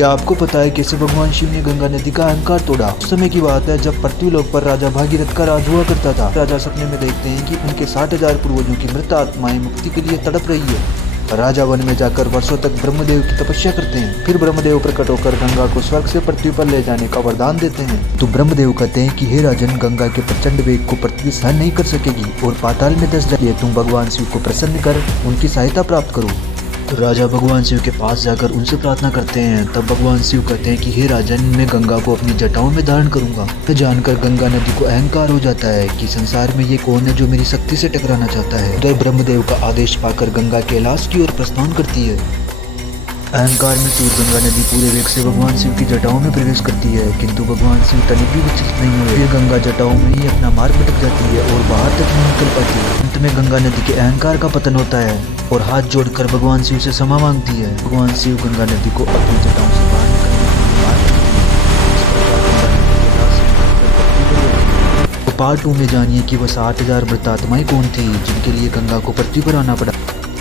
क्या आपको पता है कैसे भगवान शिव ने गंगा नदी का अहंकार तोड़ा? उस समय की बात है जब पृथ्वीलोक पर राजा भागीरथ का राज हुआ करता था। राजा सपने में देखते हैं कि उनके 60,000 पूर्वजों की मृत आत्माएं मुक्ति के लिए तड़प रही है। राजा वन में जाकर वर्षों तक ब्रह्मदेव की तपस्या करते हैं। फिर ब्रह्मदेव प्रकट होकर गंगा को स्वर्ग से पृथ्वी पर ले जाने का वरदान देते हैं। तो ब्रह्मदेव कहते हैं कि हे राजन, गंगा के प्रचंड वेग को पृथ्वी सहन नहीं कर सकेगी और पाताल में धंस जाएगी। तुम भगवान शिव को प्रसन्न कर उनकी सहायता प्राप्त करो। तो राजा भगवान शिव के पास जाकर उनसे प्रार्थना करते हैं। तब भगवान शिव कहते हैं कि हे राजन, मैं गंगा को अपनी जटाओं में धारण करूंगा। तो जानकर गंगा नदी को अहंकार हो जाता है कि संसार में ये कौन है जो मेरी शक्ति से टकराना चाहता है। तो ब्रह्मदेव का आदेश पाकर गंगा कैलाश की ओर प्रस्थान करती है। अहंकार में चूर गंगा नदी पूरे वेग से भगवान शिव की जटाओं में प्रवेश करती है, किंतु भगवान शिव तनिक भी विचलित नहीं हुए। फिर गंगा जटाओं में ही अपना मार्ग भटक जाती है और बाहर तक नहीं निकल पाती है। अंत में गंगा नदी के अहंकार का पतन होता है और हाथ जोड़कर भगवान शिव से क्षमा मांगती है। भगवान शिव गंगा नदी को अपनी जटाओं से बाहर निकालने। पार्ट 2 में जानिए कि वह 60,000 मृत आत्माएं कौन थी जिनके लिए गंगा को पृथ्वी पर आना पड़ा।